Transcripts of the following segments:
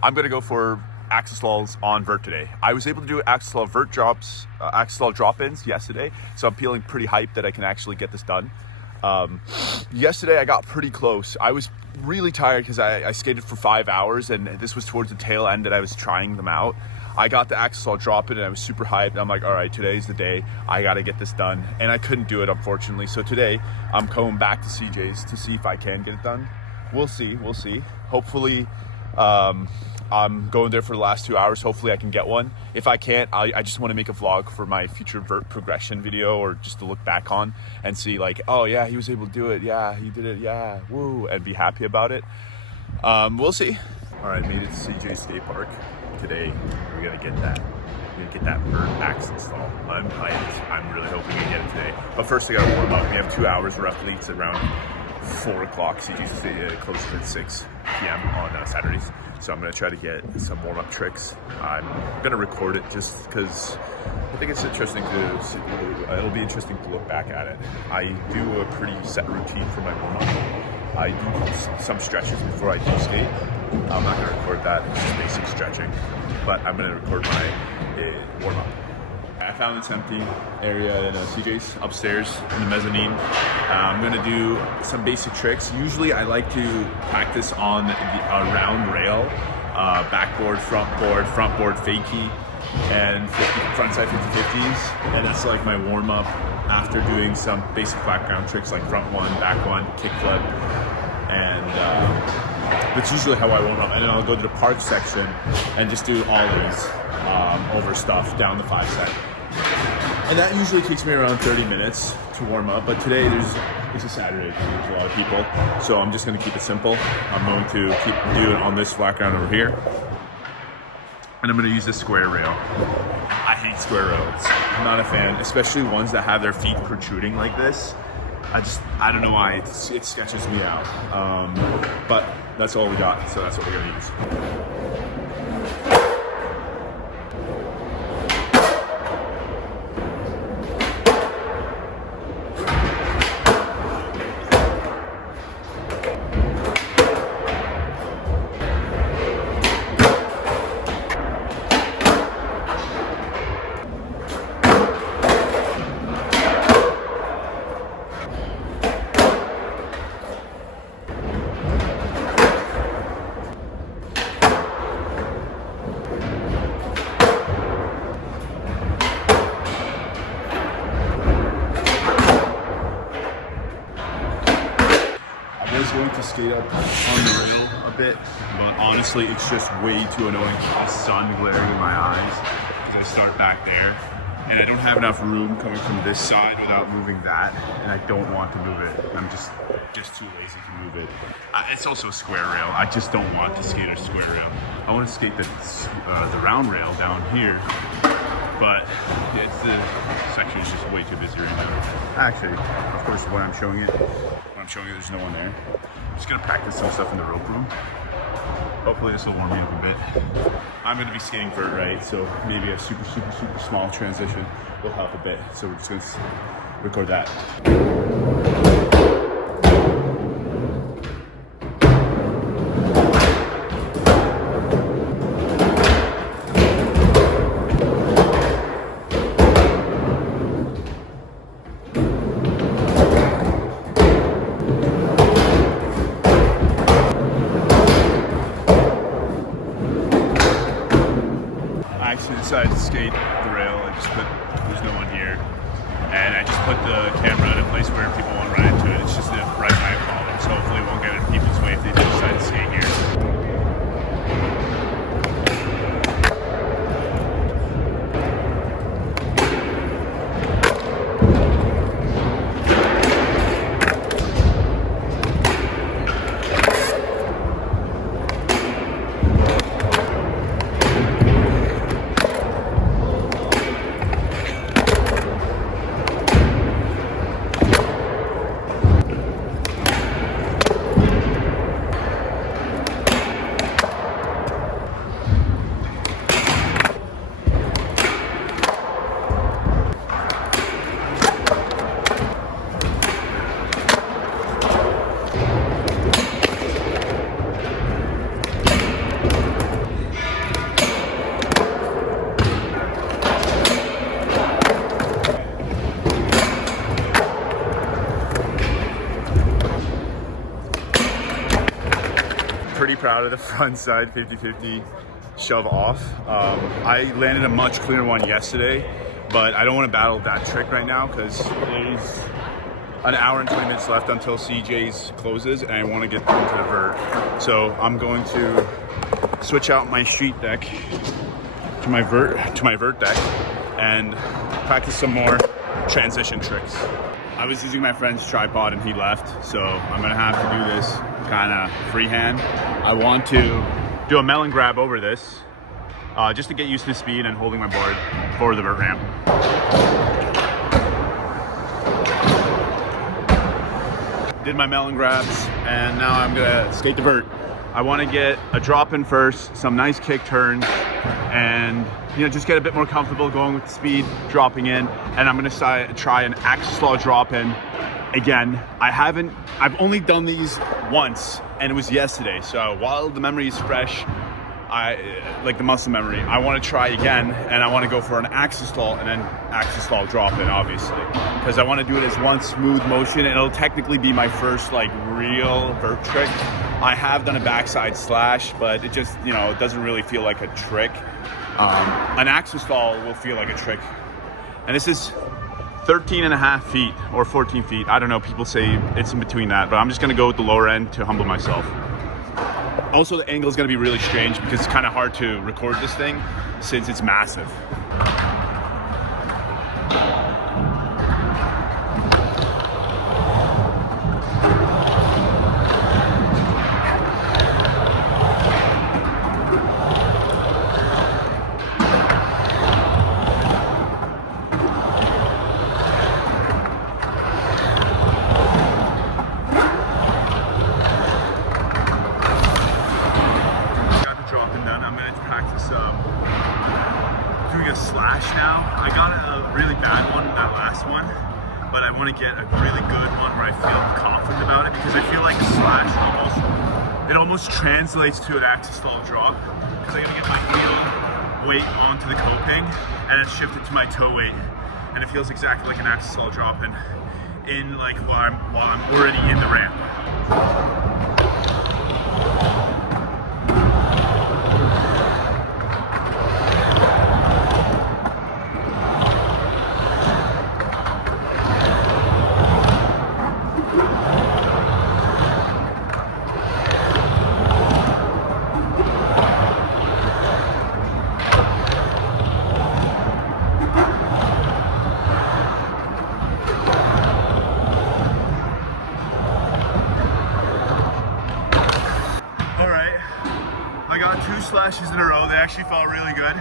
I'm gonna go for axle stalls on vert today. I was able to do axle stall vert drops, axle stall drop-ins yesterday, so I'm feeling pretty hyped that I can actually get this done. Yesterday I got pretty close. I was really tired because I skated for 5 hours, and this was towards the tail end that I was trying them out. I got the axle stall drop in and I was super hyped. I'm like, all right, today's the day. I gotta get this done. And I couldn't do it, unfortunately. So today I'm going back to CJ's to see if I can get it done. We'll see. Hopefully, I'm going there for the last 2 hours. Hopefully I can get one. If I can't, I just want to make a vlog for my future vert progression video, or just to look back on and see like, oh yeah, he was able to do it. Yeah, he did it. Yeah, woo, and be happy about it. We'll see. All right, made it to CJ's skate park. Today we're gonna get that. We're gonna get that vert axle stall. I'm hyped. I'm really hoping we get it today. But first I gotta warm up. We have 2 hours roughly. It's around 4 o'clock. CJ's closes at 6 p.m. on Saturdays. So I'm gonna try to get some warm up tricks. I'm gonna record it just because I think it's interesting to see. It'll be interesting to look back at it. I do a pretty set routine for my warm up. I do some stretches before I do skate. I'm not going to record that, it's just basic stretching, but I'm going to record my warm-up. I found this empty area in CJ's upstairs in the mezzanine. I'm going to do some basic tricks. Usually I like to practice on a round rail, backboard, front board, fakie, and frontside 50-50s, and that's like my warm-up after doing some basic background tricks like front one, back one, kickflip, and that's usually how I warm up. And then I'll go to the park section and just do ollies over stuff down the 5 set. And that usually takes me around 30 minutes to warm up. But today it's a Saturday, there's a lot of people, so I'm just going to keep it simple. I'm going to keep doing it on this flat ground over here, and I'm going to use this square rail. I hate square rails. I'm not a fan, especially ones that have their feet protruding like this. I don't know why, it sketches me out. But that's all we got, so that's what we're gonna use. Going to skate up on the rail a bit, but honestly it's just way too annoying. The sun glaring in my eyes because I start back there and I don't have enough room coming from this side without moving that, and I don't want to move it. I'm just too lazy to move it. It's also a square rail. I just don't want to skate a square rail. I want to skate the round rail down here, but the section is just way too busy right now. Actually, of course, when I'm showing you, there's no one there. I'm just gonna practice some stuff in the rope room. Hopefully this will warm me up a bit. I'm gonna be skating vert, right? So maybe a super small transition will help a bit. So we're just gonna record that. I actually decided to skate the rail. There's no one here, and I just put the camera in a place where people won't run into it. It's just right by a column, so hopefully it won't get in people's way if they decide to skate here. proud of the front side 50-50 shove off. I landed a much cleaner one yesterday, but I don't want to battle that trick right now because there's an hour and 20 minutes left until CJ's closes, and I want to get into the vert. So I'm going to switch out my street deck to my vert deck and practice some more transition tricks. I was using my friend's tripod and he left, so I'm gonna have to do this kind of freehand. I want to do a melon grab over this just to get used to the speed and holding my board for the vert ramp. Did my melon grabs, and now I'm gonna skate the vert. I want to get a drop in first, some nice kick turns, and just get a bit more comfortable going with the speed, dropping in, and I'm gonna try an axis law drop in again. I've only done these once, and it was yesterday. So while the memory is fresh, like the muscle memory, I want to try again, and I want to go for an axis law and then axis law drop in, obviously, because I want to do it as one smooth motion. It'll technically be my first like real vert trick. I have done a backside slash, but it just it doesn't really feel like a trick. An axis law will feel like a trick, and this is 13.5 feet or 14 feet. I don't know. People say it's in between that, but I'm just gonna go with the lower end to humble myself. Also, the angle is going to be really strange because it's kind of hard to record this thing since it's massive. Doing a slash now. I got a really bad one in that last one, but I want to get a really good one where I feel confident about it, because I feel like a slash almost translates to an axis law drop, because I gotta get my heel weight onto the coping and then shift it to my toe weight, and it feels exactly like an axis law drop in like while I'm already in the ramp. I got 2 slashes in a row. They actually felt really good.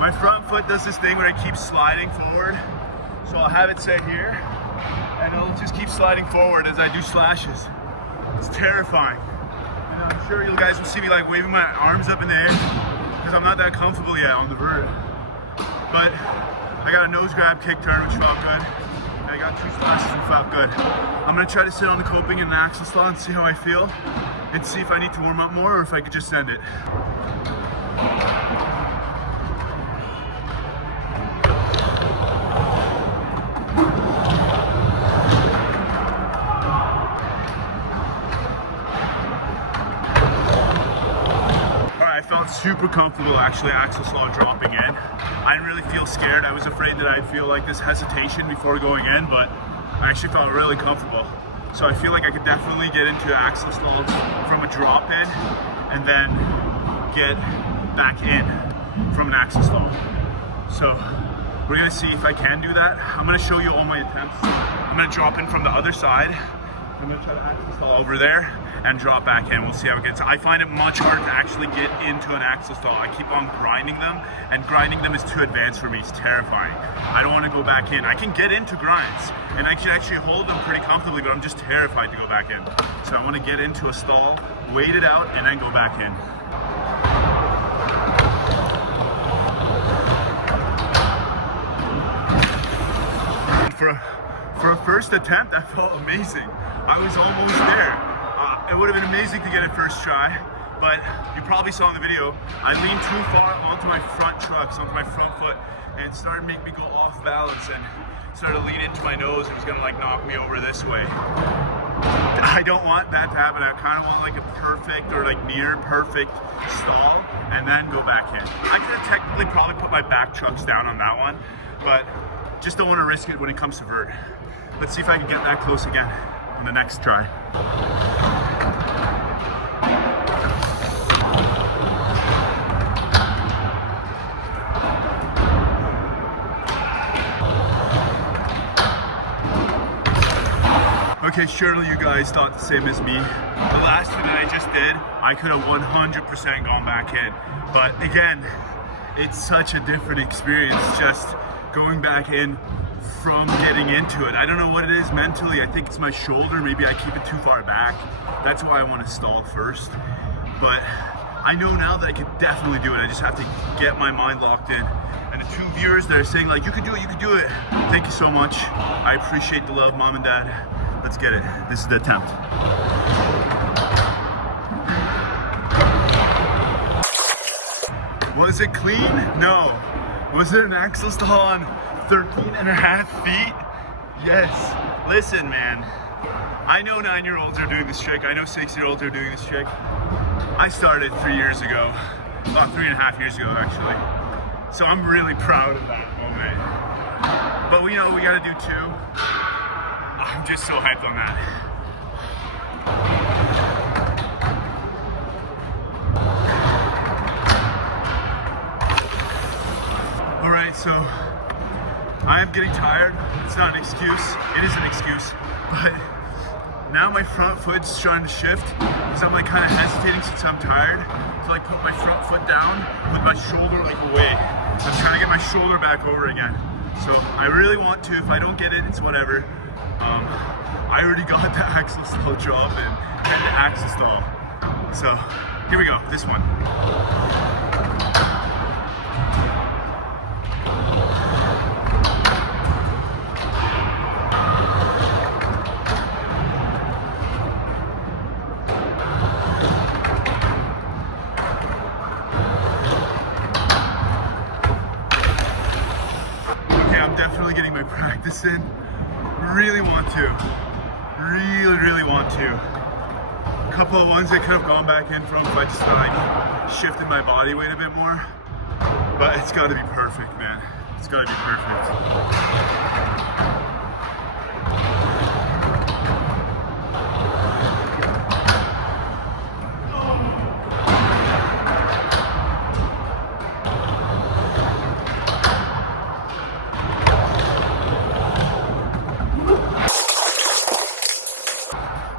My front foot does this thing where it keeps sliding forward. So I'll have it set here, and it'll just keep sliding forward as I do slashes. It's terrifying. And I'm sure you guys will see me like waving my arms up in the air because I'm not that comfortable yet on the vert. But I got a nose grab kick turn, which felt good. And I got 2 slashes and felt good. I'm gonna try to sit on the coping in an axis law and see how I feel, and see if I need to warm up more or if I could just send it. I felt super comfortable actually axis law dropping in. I didn't really feel scared. I was afraid that I'd feel like this hesitation before going in, but I actually felt really comfortable. So I feel like I could definitely get into axis law from a drop in and then get back in from an axis law. So we're gonna see if I can do that. I'm gonna show you all my attempts. I'm gonna drop in from the other side. I'm gonna try to axis law over there and drop back in. We'll see how it gets. I find it much harder to actually get into an axis law. I keep on grinding them, and grinding them is too advanced for me. It's terrifying. I don't want to go back in. I can get into grinds, and I can actually hold them pretty comfortably, but I'm just terrified to go back in. So I want to get into a stall, wait it out, and then go back in. For a first attempt, that felt amazing. I was almost there. It would have been amazing to get it first try, but you probably saw in the video, I leaned too far onto my front trucks, onto my front foot, and it started to make me go off balance and started to lean into my nose. It was gonna like knock me over this way. I don't want that to happen. I kind of want like a perfect or like near perfect stall and then go back in. I could have technically probably put my back trucks down on that one, but just don't want to risk it when it comes to vert. Let's see if I can get that close again on the next try. Okay, surely you guys thought the same as me. The last two that I just did, I could have 100% gone back in. But again, it's such a different experience just going back in from getting into it. I don't know what it is mentally. I think it's my shoulder. Maybe I keep it too far back. That's why I want to stall first. But I know now that I could definitely do it. I just have to get my mind locked in. And the two viewers that are saying like, you can do it, you can do it. Thank you so much. I appreciate the love, Mom and Dad. Let's get it. This is the attempt. Was it clean? No. Was it an axle stall on 13.5 feet? Yes. Listen, man. I know 9-year-olds are doing this trick. I know 6-year-olds are doing this trick. I started 3 years ago. About 3.5 years ago, actually. So I'm really proud of that moment. But we know we gotta do 2. I'm just so hyped on that. All right, so I am getting tired. It's not an excuse. It is an excuse, but now my front foot's trying to shift because I'm like kind of hesitating since I'm tired to like put my front foot down, put my shoulder like away. I'm trying to get my shoulder back over again. So I really want to. If I don't get it, it's whatever. I already got the axle stall drop in and the axle stall. So here we go, this one. Okay, I'm definitely getting my practice in. Really want to. Really want to. A couple of ones I could have gone back in from if I just like shifted my body weight a bit more. But it's got to be perfect, man. It's got to be perfect.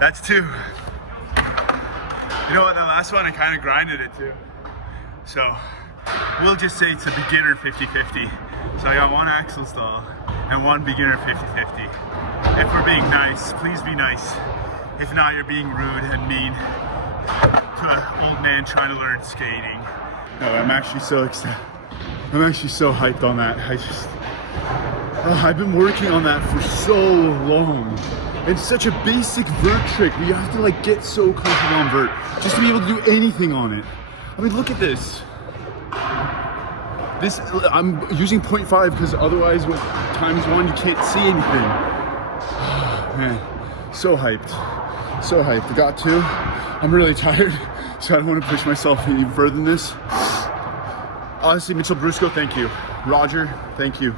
That's 2. You know what, the last one I kind of grinded it too. So we'll just say it's a beginner 50-50. So I got 1 axle stall and 1 beginner 50-50. If we're being nice, please be nice. If not, you're being rude and mean to an old man trying to learn skating. No, I'm actually so excited. I'm actually so hyped on that. I've been working on that for so long. It's such a basic vert trick, but you have to like get so comfortable on vert just to be able to do anything on it. I mean, look at this. I'm using 0.5 because otherwise with ×1 you can't see anything. Man, so hyped. So hyped. I got 2. I'm really tired, so I don't want to push myself any further than this. Honestly, Mitchell Brusco, thank you. Roger, thank you.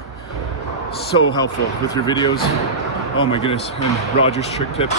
So helpful with your videos. Oh my goodness, and Roger's trick tips.